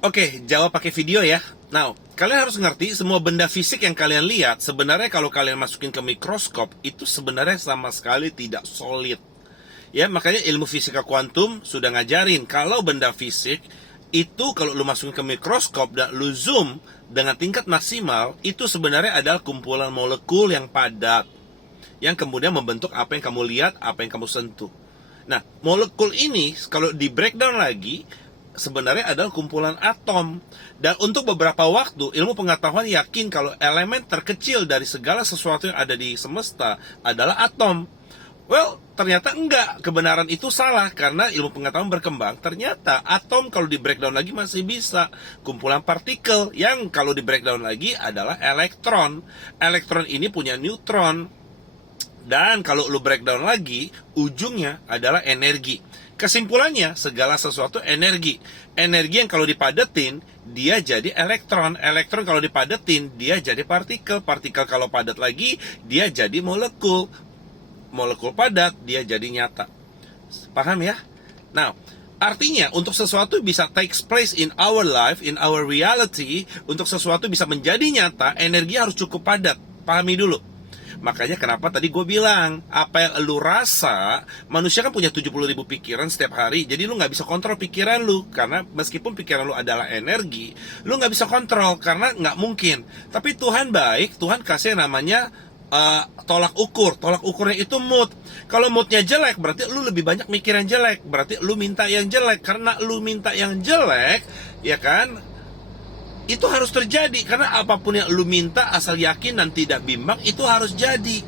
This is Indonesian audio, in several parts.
Oke, jawab pakai video ya. Nah, kalian harus ngerti semua benda fisik yang kalian lihat sebenarnya kalau kalian masukin ke mikroskop itu sebenarnya sama sekali tidak solid. Ya, makanya ilmu fisika kuantum sudah ngajarin kalau benda fisik itu kalau lu masukin ke mikroskop dan lu zoom dengan tingkat maksimal, itu sebenarnya adalah kumpulan molekul yang padat yang kemudian membentuk apa yang kamu lihat, apa yang kamu sentuh. Nah, molekul ini kalau di breakdown lagi sebenarnya adalah kumpulan atom. Dan untuk beberapa waktu ilmu pengetahuan yakin kalau elemen terkecil dari segala sesuatu yang ada di semesta adalah atom. Well, ternyata enggak, kebenaran itu salah karena ilmu pengetahuan berkembang. Ternyata atom kalau di breakdown lagi masih bisa kumpulan partikel yang kalau di breakdown lagi adalah elektron. Elektron ini punya neutron. Dan kalau lu breakdown lagi, ujungnya adalah energi. Kesimpulannya, segala sesuatu energi. Energi yang kalau dipadetin, dia jadi elektron. Elektron kalau dipadetin, dia jadi partikel. Partikel kalau padat lagi, dia jadi molekul. Molekul padat, dia jadi nyata. Paham ya? Nah, artinya untuk sesuatu bisa takes place in our life, in our reality, untuk sesuatu bisa menjadi nyata, energi harus cukup padat. Pahami dulu. Makanya kenapa tadi gue bilang, apa yang lu rasa, manusia kan punya 70.000 pikiran setiap hari, jadi lu gak bisa kontrol pikiran lu, karena meskipun pikiran lu adalah energi, lu gak bisa kontrol, karena gak mungkin. Tapi Tuhan baik, Tuhan kasih namanya tolak ukurnya itu mood. Kalau moodnya jelek, berarti lu lebih banyak mikir yang jelek, berarti lu minta yang jelek, karena lu minta yang jelek, ya kan, itu harus terjadi, karena apapun yang lu minta asal yakin dan tidak bimbang itu harus jadi.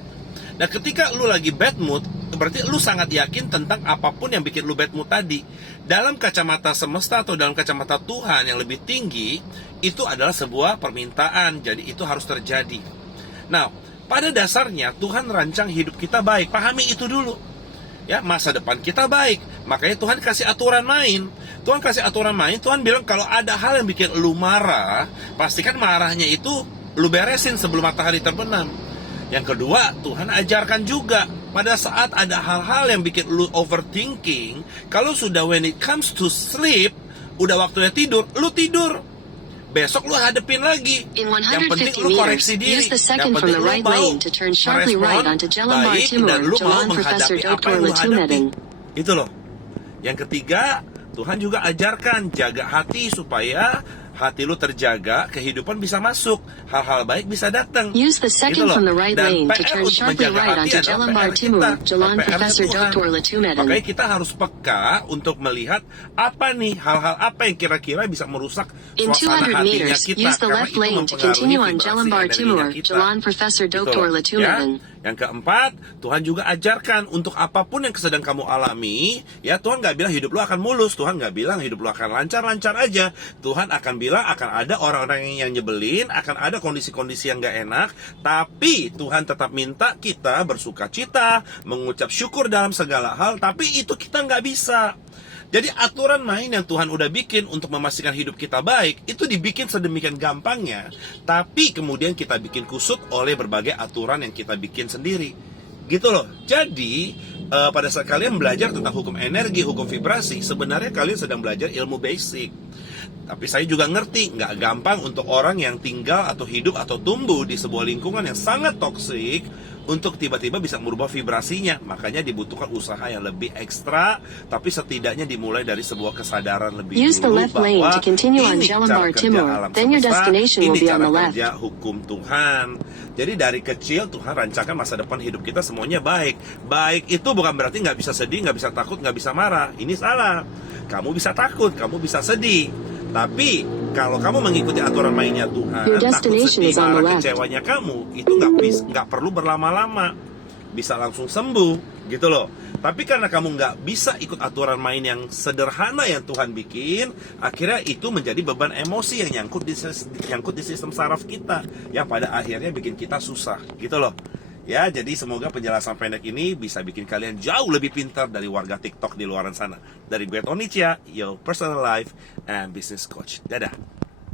Dan ketika lu lagi bad mood, berarti lu sangat yakin tentang apapun yang bikin lu bad mood tadi. Dalam kacamata semesta atau dalam kacamata Tuhan yang lebih tinggi, itu adalah sebuah permintaan, jadi itu harus terjadi. Nah, pada dasarnya Tuhan rancang hidup kita baik, pahami itu dulu. Ya, masa depan kita baik. Makanya Tuhan kasih aturan main. Tuhan kasih aturan main, Tuhan bilang kalau ada hal yang bikin lu marah, pastikan marahnya itu lu beresin sebelum matahari terbenam. Yang kedua, Tuhan ajarkan juga pada saat ada hal-hal yang bikin lu overthinking, kalau sudah when it comes to sleep, udah waktunya tidur, lu tidur. Besok lu hadepin lagi. Yang penting lu koreksi diri. Yang penting lu mau merespon baik dan lu mau menghadapi apa yang lu hadapi. Itu loh. Yang ketiga, Tuhan juga ajarkan jaga hati supaya hati lu terjaga, kehidupan bisa masuk, hal-hal baik bisa datang. Use the second from the right lane to turn sharply right onto Jalan Bar Timur, Jalan Profesor Dr. Latumedan. Makanya kita harus peka untuk melihat apa nih hal-hal apa yang kira-kira bisa merusak suasana hatinya kita. Use the left lane to continue on Jalan Bar Timur, Jalan Profesor Dr. Latumedan. Yang keempat, Tuhan juga ajarkan untuk apapun yang sedang kamu alami, ya Tuhan nggak bilang hidup lu akan mulus, Tuhan nggak bilang hidup lu akan lancar-lancar aja. Tuhan akan bilang akan ada orang-orang yang nyebelin, akan ada kondisi-kondisi yang nggak enak, tapi Tuhan tetap minta kita bersuka cita, mengucap syukur dalam segala hal, tapi itu kita nggak bisa. Jadi aturan main yang Tuhan udah bikin untuk memastikan hidup kita baik, itu dibikin sedemikian gampangnya, tapi kemudian kita bikin kusut oleh berbagai aturan yang kita bikin sendiri. Gitu loh. Jadi, pada saat kalian belajar tentang hukum energi, hukum vibrasi, sebenarnya kalian sedang belajar ilmu basic. Tapi saya juga ngerti, nggak gampang untuk orang yang tinggal atau hidup atau tumbuh di sebuah lingkungan yang sangat toksik untuk tiba-tiba bisa merubah vibrasinya. Makanya dibutuhkan usaha yang lebih ekstra, tapi setidaknya dimulai dari sebuah kesadaran lebih dulu bahwa ini cara kerja alam semesta, ini cara kerja hukum Tuhan. Jadi dari kecil Tuhan rancangkan masa depan hidup kita semuanya baik. Baik itu bukan berarti nggak bisa sedih, nggak bisa takut, nggak bisa marah. Ini salah. Kamu bisa takut, kamu bisa sedih. Tapi kalau kamu mengikuti aturan mainnya Tuhan, takut sedih, marah, kecewanya kamu, itu nggak perlu berlama-lama, bisa langsung sembuh, gitu loh. Tapi karena kamu nggak bisa ikut aturan main yang sederhana yang Tuhan bikin, akhirnya itu menjadi beban emosi yang nyangkut di sistem saraf kita, yang pada akhirnya bikin kita susah, gitu loh. Ya, jadi semoga penjelasan pendek ini bisa bikin kalian jauh lebih pintar dari warga TikTok di luar sana. Dari gue Tony Chia, your personal life and business coach. Dadah.